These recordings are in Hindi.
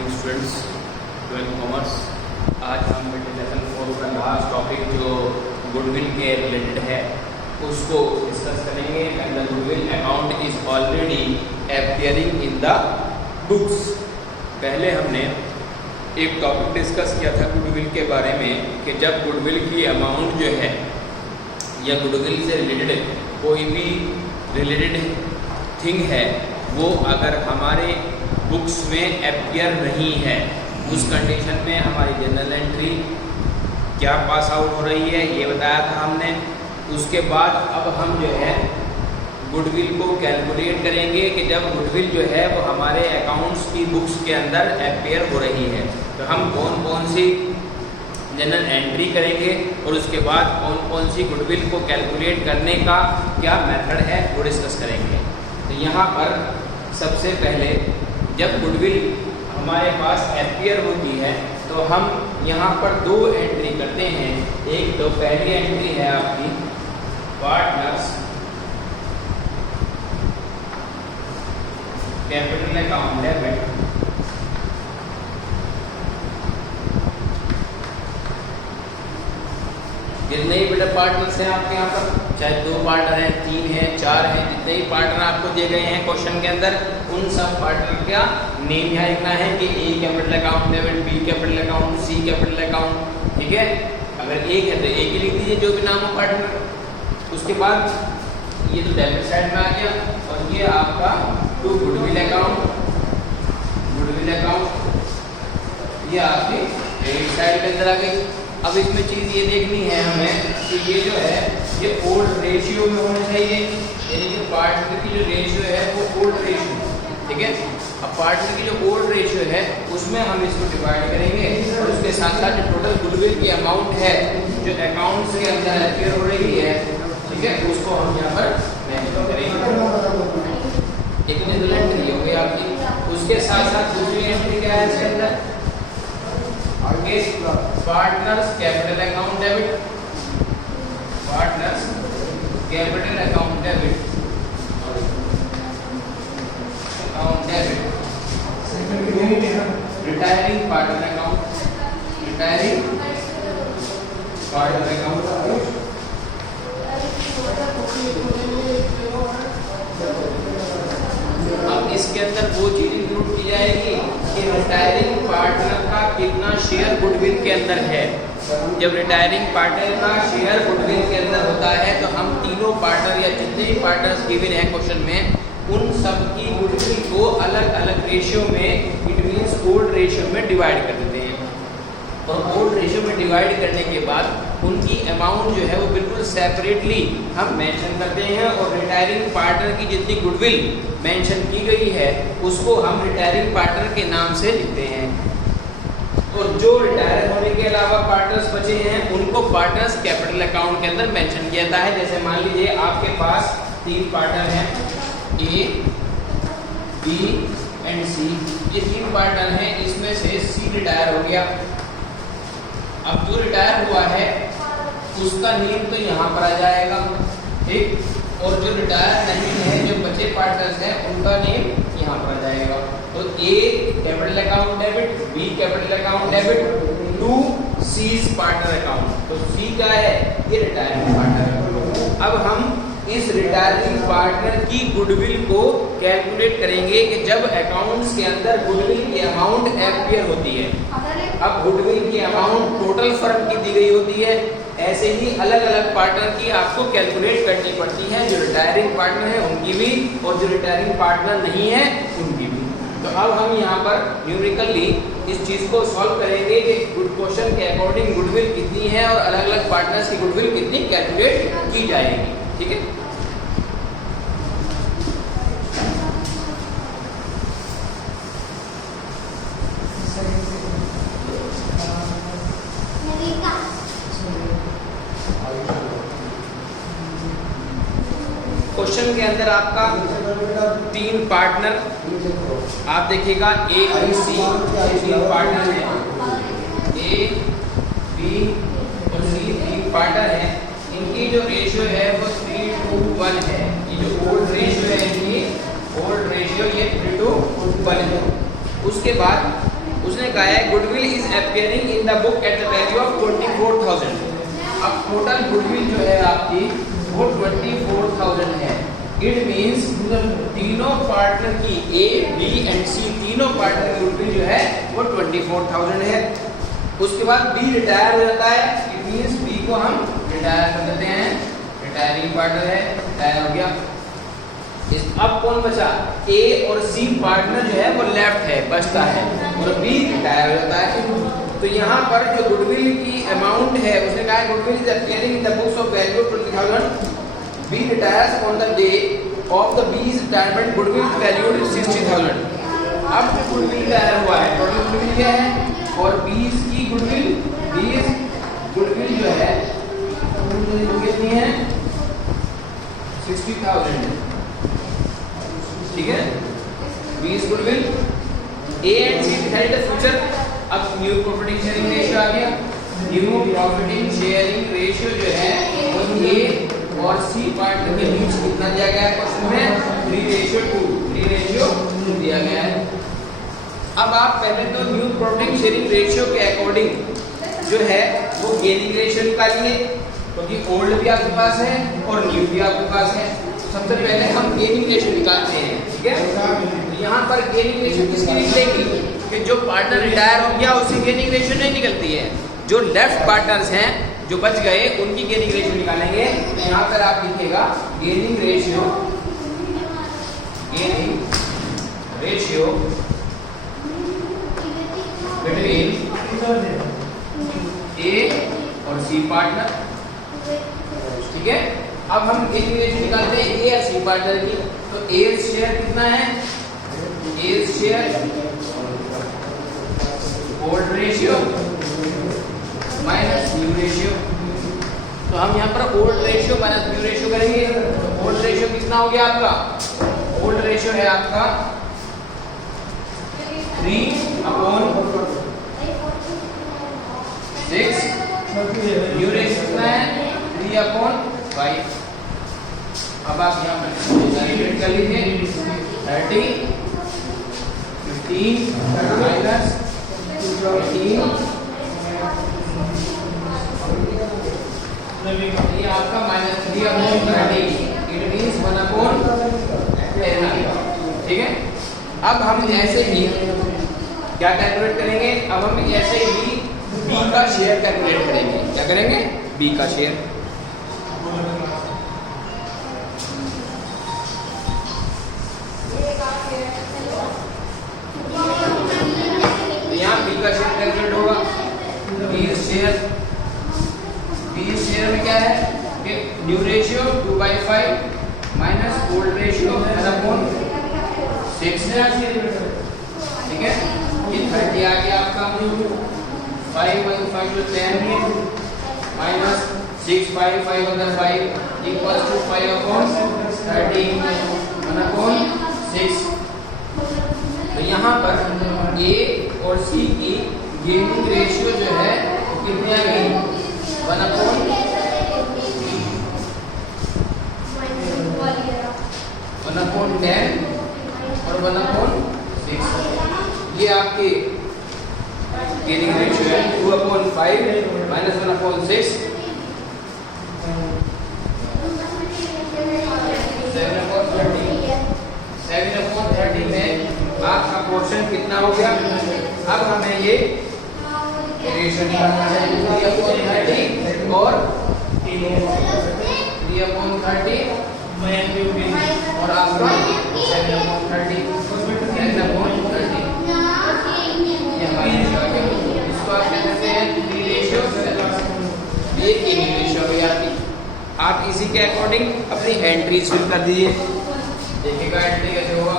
Morning students, 12th commerce. आज हम लेसन 4 का लास्ट टॉपिक जो गुडविल के रिलेटेड है उसको डिस्कस करेंगे। And the goodwill account is already appearing in the books. पहले हमने एक टॉपिक डिस्कस किया था गुडविल के बारे में कि जब गुडविल की अमाउंट जो है या गुडविल से रिलेटेड कोई भी रिलेटेड थिंग है वो अगर हमारे बुक्स में अपीयर नहीं है, उस कंडीशन में हमारी जनरल एंट्री क्या पास आउट हो रही है ये बताया था हमने। उसके बाद अब हम जो है गुडविल को कैलकुलेट करेंगे कि जब गुडविल जो है वो हमारे अकाउंट्स की बुक्स के अंदर अपीयर हो रही है तो हम कौन कौन सी जनरल एंट्री करेंगे और उसके बाद कौन कौन सी गुडविल को कैलकुलेट करने का क्या मेथड है वो डिस्कस करेंगे। तो यहाँ पर सबसे पहले जब गुडविल हमारे पास अपीयर होती है तो हम यहाँ पर दो एंट्री करते हैं। एक तो पहली एंट्री है आपकी पार्टनर्स कैपिटल अकाउंट डेबिट, जितने ही बेटा पार्टनर्स हैं आपके यहाँ पर, चाहे 2 पार्टनर हैं, 3 हैं, 4 हैं, जितने ही पार्टनर आपको दिए गए हैं क्वेश्चन के अंदर, उन सब पार्टनर का नेम यहाँ लिखना है कि A capital account debit, B capital account, C capital account. ठीक है, अगर एक है तो एक ही लिख दीजिए जो भी नाम हो पार्टनर। उसके बाद ये तो डेबिट साइड में आ गया और ये आपका to goodwill account, goodwill account ये आपकी क्रेडिट साइड के अंदर आ गई। अब इसमें चीज़ ये देखनी है हमें कि ये जो है ये ओल्ड रेशियो में होना चाहिए, यानी कि पार्टनर की जो रेशियो है वो ओल्ड रेशियो। ठीक है, अब पार्टनर की जो ओल्ड रेशियो है उसमें हम इसको डिवाइड करेंगे और उसके साथ साथ जो टोटल गुडविल की अमाउंट है जो अकाउंट्स के अंदर अपीयर हो रही है, ठीक है, उसको हम यहाँ पर मेंशन करेंगे। एक एंट्री हो गई आपकी। उसके साथ साथ दूसरी एंट्री क्या है इसके अंदर आगे partners capital account debit, partners capital account debit, account debit, retiring partner account, retiring partner account. अब इसके अंदर वो चीज इंक्लूड की जाएगी कि रिटायरिंग पार्टनर का कितना शेयर गुडविल के अंदर है। जब रिटायरिंग पार्टनर का शेयर गुडविल के अंदर होता है तो हम तीनों पार्टनर या जितने भी पार्टनर्स गिवन है क्वेश्चन में उन सब की गुडविल को अलग अलग रेशियो में, इट मींस ओल्ड रेशियो में डिवाइड कर देते हैं। और ओल्ड रेशियो में डिवाइड करने के बाद उनकी अमाउंट जो है वो बिल्कुल सेपरेटली हम मेंशन करते हैं और रिटायरिंग पार्टनर की जितनी गुडविल मेंशन की गई है उसको हम रिटायरिंग पार्टनर के नाम से लिखते हैं। और जो रिटायर होने के अलावा पार्टनर्स बचे हैं उनको पार्टनर्स कैपिटल अकाउंट के अंदर मेंशन किया जाता है। जैसे मान लीजिए आपके पास 3 पार्टनर हैं, ए, बी एंड सी। ये 3 पार्टनर हैं, इसमें से सी रिटायर हो गया। अब जो रिटायर हुआ है उसका नेम तो यहाँ पर आ जाएगा, ठीक, और जो रिटायर नहीं है जो बचे पार्टनर्स हैं उनका नेम यहाँ पर आ जाएगा। तो A capital account debit, B capital account debit to C's partner account. तो सी क्या है, ये रिटायरिंग पार्टनर। अब हम इस रिटायरिंग पार्टनर की गुडविल को कैलकुलेट करेंगे कि जब अकाउंट्स के अंदर गुडविल की अमाउंट अपीयर होती है। अब गुडविल की अमाउंट टोटल फर्म की दी गई होती है, ऐसे ही अलग अलग पार्टनर की आपको कैलकुलेट करनी पड़ती है, जो रिटायरिंग पार्टनर है उनकी भी और जो रिटायरिंग पार्टनर नहीं है उनकी भी। तो अब हम यहाँ पर न्यूमेरिकली इस चीज़ को सॉल्व करेंगे कि क्वेश्चन के अकॉर्डिंग गुडविल कितनी है और अलग अलग पार्टनर्स की गुडविल कितनी कैलकुलेट की जाएगी। ठीक है, क्वेश्चन के अंदर आपका 3 पार्टनर आप देखिएगा, ए बी सी 3 पार्टनर हैं, ए बी और सी 3 पार्टनर हैं। इनकी जो रेशियो है वो 3:1 है। ये जो ओल्ड रेशियो है इनकी, ओल्ड रेशियो ये 3:1 है। उसके बाद उसने कहा है goodwill is appearing in the book at the value of 24,000। अब टोटल गुडविल जो है आपकी वो 24,000 है। इट मींस तीनों पार्टनर की ए बी एंड सी तीनों पार्टनर की गुडविल जो है वो 24,000 है। उसके बाद बी रिटायर हो जाता है, इट मींस बी को हम रिटायर कर देते हैं, रिटायरिंग पार्टनर है, रिटायर हो गया। अब कौन बचा? ए और सी पार्टनर जो है वो लेफ्ट है, बचता है, और बी रिटायर हो जाता है। तो यहाँ पर जो गुडविल की अमाउंट है उसने कहा goodwill is appearing in the books of value 20,000। B retires on the day of the B's retirement, goodwill valued 60,000। अब जो गुडविल रिटायर हुआ है टोटल गुडविल क्या है, और बी's की गुडविल जो है कितनी है? 60,000। ठीक है, 20 goodwill. A and C decide the future. अब न्यू प्रॉफिटिंग शेयरिंग रेशियो आ गया। न्यू प्रॉफिटिंग शेयरिंग रेशियो जो है वो ए और सी पार्टनर के बीच कितना दिया गया है क्वेश्चन में? 3:2 दिया गया है। अब आप पहले तो न्यू प्रॉफिटिंग शेयरिंग रेशियो के अकॉर्डिंग जो है वो गेनिंग रेशियो निकालिए, क्योंकि ओल्ड भी आपके पास है और न्यू भी आपके पास है। सबसे पहले हम गेनिंग रेशियो निकालते हैं, ठीक है। यहाँ पर गेनिंग रेशियो किसकी निकलेगी कि जो पार्टनर रिटायर हो गया उसकी गेनिंग रेशियो नहीं निकलती है, जो लेफ्ट पार्टनर्स हैं जो बच गए उनकी गेनिंग रेशियो निकालेंगे। तो यहाँ पर आप लिखिएगा गेनिंग रेशियो बिटवीन ए और सी पार्टनर, ठीक है। अब हम गेनिंग रेशियो निकालते हैं ए और सी पार्टनर की। तो ए शेयर कितना है? A share old ratio minus new ratio. तो हम यहाँ पर old ratio minus new ratio करेंगे। ओल्ड रेशियो कितना हो गया आपका? ओल्ड रेशियो है आपका 3/6। न्यू रेशियो कितना है? 3/5। अब आप यहाँ पर कैलकुलेट कर लीजिए। 30 15 माइनस 18 ये आपका -3/30। It means 1/10। ठीक है। अब हम ऐसे ही क्या कैलकुलेट करेंगे? अब हम ऐसे ही बी का शेयर कैलकुलेट करेंगे। क्या करेंगे? बी का शेयर। यहाँ बी का शेयर कैलकुलेट होगा। बी शेयर में क्या है कि new ratio 2/5 minus old ratio 1/6 है। ठीक है, ये 30 आ गया आपका। 5/5 10 माइनस 6/5 इक्वल्स टू 5/30 1/6। तो यहाँ पर ए और सी की गेनिंग रेशियो जो है कितनी आ गई? 1/10 और 1/6। ये आपके गेनिंग रेशियो है। 2/5 माइनस 1/6 7/30 में आपका पोर्शन कितना हो गया? अब हमें ये रेशियो निकालना है। 3/30 और 3/30 और आपका 7/30 इसको आप क्या कहते हैं? रेशियो। ये गेनिंग रेशियो हो गई। आप इसी के अकॉर्डिंग अपनी एंट्रीज फिल कर दीजिए। देखिएगा एंट्री कैसे होगा।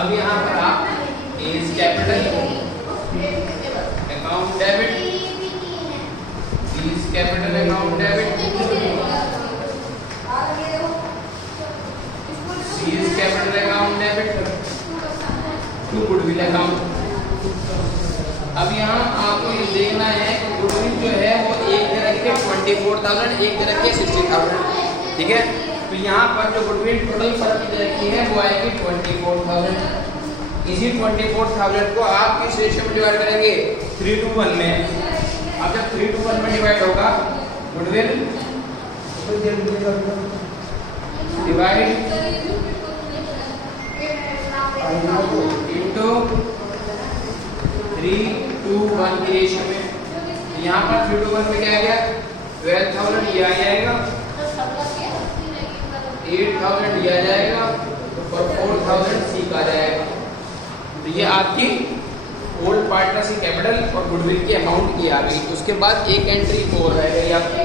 अब यहाँ पर आप A's capital account debit, A's capital account debit, C's capital account debit to goodwill account. अब यहाँ आपको ये देखना है कि गुडविल जो है वो एक तरह के 24,000, एक दे रखी है 60,000, ठीक है। तो यहाँ पर जो गुडविल टोटल फर्क दे रखी है वो आएगी 24,000। इसी 24,000 को आप किस रेशियो में डिवाइड करेंगे? 3:1 में। अब जब 3:1 में डिवाइड होगा गुडविल डिवाइड इंटू 3:1 की रेशियो में। यहाँ पर 3:1 में क्या आ गया? 12,000 ये आ जाएगा, 8,000 ये आ जाएगा और 4,000 सी का आ जाएगा। तो ये आपकी ओल्ड पार्टनर्स की कैपिटल और गुडविल की अमाउंट की आ गई। उसके बाद एक एंट्री और रह गई आपकी।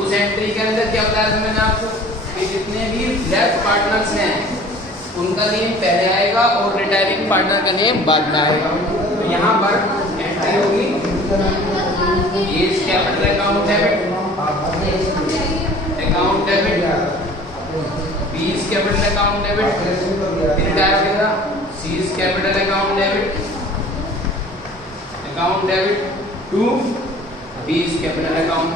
उस एंट्री के अंदर क्या बताया था मैंने आपको कि जितने भी लेफ्ट पार्टनर्स हैं उनका नेम पहले आएगा और रिटायरिंग पार्टनर का नेम बाद में आएगा। तो यहाँ पर एंट्री होगी is capital account debit, account debit, B is capital account debit, retire हो गया, C is capital account debit, account debit to B is capital account,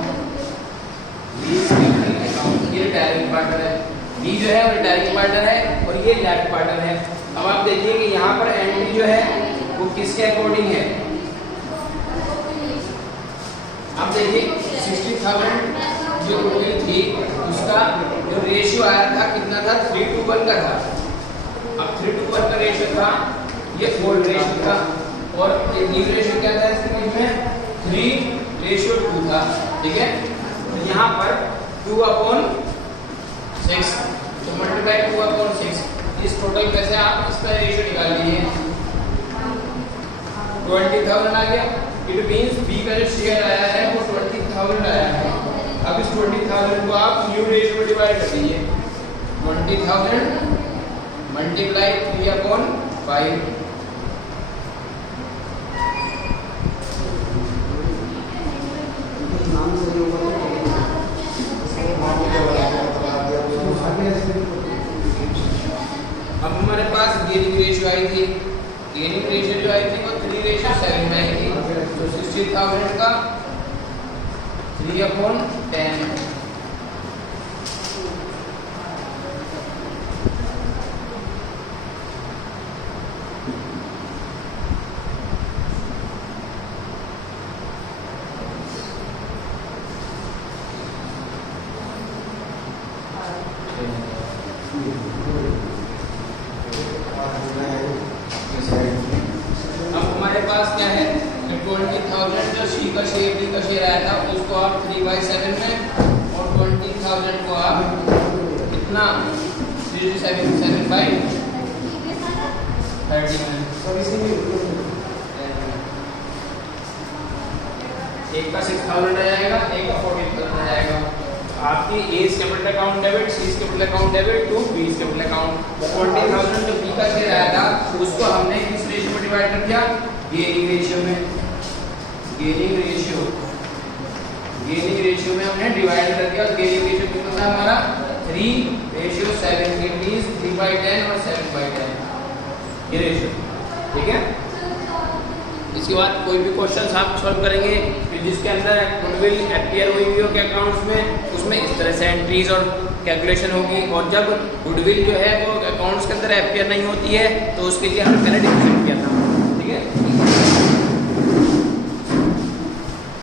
B is capital account. ये रिटायरिंग पार्टनर है, बी जो है वो रिटायरिंग पार्टनर है और ये लेफ्ट पार्टनर है। अब आप देखिए कि यहाँ पर एंट्री जो है वो किसके अकॉर्डिंग है? अब देखिए 60,000 जो गुडविल थी उसका जो रेशियो आया था कितना था? 3:1 का था। अब 3:1 का रेशियो था, ये ओल्ड रेशियो था और ये न्यू रेशियो क्या था इसके बीच में? 3:2 था, ठीक है। तो यहाँ पर 2/6 तो मल्टीप्लाई 2/6 इस टोटल पैसे आप इसका रेशियो निकाल लीजिए, 20,000 आ गया। इट मींस बी का जो शेयर आया है वो 20,000 आया है। अब इस 20,000 को आप न्यू रेशियो में डिवाइड कर दीजिए, 20,000 मल्टीप्लाई 3/5। अब हमारे पास गेनिंग रेशियो आई थी, गेनिंग रेशियो जो आई थी वो 3:7 में आई थी। तो 60,000 का 3/10। अब हमारे पास क्या है? 20,000 जो सी का शेयर, डी का शेयर आया था उसको आप 3/7 में और 20,000 को आप कितना 3/7/30 में। एक का 6,000 आ जाएगा, एक का 14,000 आ जाएगा। आपकी A is capital account debit, C is capital account debit to B is capital account. 40,000 जो बी का शेयर आया था उसको हमने किस रेशियो में डिवाइड कर दिया? गेनिंग रेशियो में। गेनिंग रेशियो में हमने डिवाइड कर दिया। गेनिंग रेशियो कितना था हमारा? 3:7। इट मींस 3/10 और 7/10 ये रेशियो, ठीक है। इसके बाद कोई भी क्वेश्चन आप सॉल्व करेंगे कि जिसके अंदर गुडविल अपीयर हुई हो के अकाउंट्स में, उसमें इस तरह से एंट्रीज और कैलकुलेशन होगी। और जब गुडविल जो है वो अकाउंट्स के अंदर अपीयर नहीं होती है तो उसके लिए हम पहले डिफरेंट